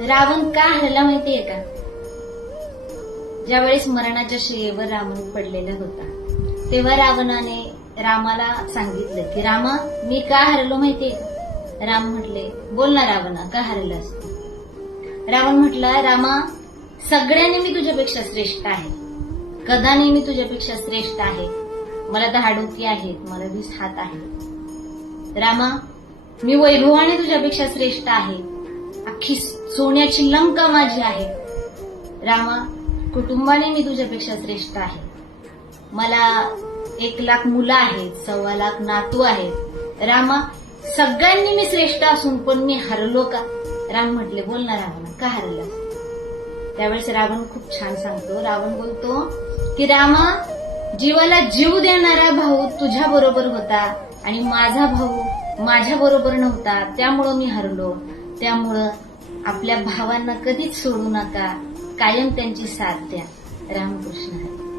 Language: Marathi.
रावण का हरला माहितीये का? ज्यावेळेस मरणाच्या शय्येवर रावण पडलेला होता तेव्हा रावणाने रामाला सांगितलं की रामा, मी का हरलो माहितीये का? राम म्हटले, बोल ना रावणा, का हरलास? रावण म्हटला, रामा, सगळ्यांनी मी तुझ्यापेक्षा श्रेष्ठ आहे, गदाने मी तुझ्यापेक्षा श्रेष्ठ आहे, मला 10 डोकी आहेत, मला 20 हात आहेत. रामा, मी वैभवाने तुझ्यापेक्षा श्रेष्ठ आहे, अख्खी सोन्याची लंका माझी आहे. रामा, कुटुंबाने मी तुझ्यापेक्षा श्रेष्ठ आहे, मला 1 लाख मुलं आहेत, 1.25 लाख नातू आहेत. रामा, सगळ्यांनी मी श्रेष्ठ असून पण मी हरलो का? राम म्हटले, बोल ना रावणा, का हरला? त्यावेळेस रावण खूप छान सांगतो. रावण बोलतो की रामा, जीवाला जीव देणारा भाऊ तुझ्या बरोबर होता आणि माझा भाऊ माझ्या बरोबर नव्हता, त्यामुळं मी हरलो. त्यामुळं आपल्या भावांना कधीच सोडू नका, कायम त्यांची साथ द्या. रामकृष्ण हरी.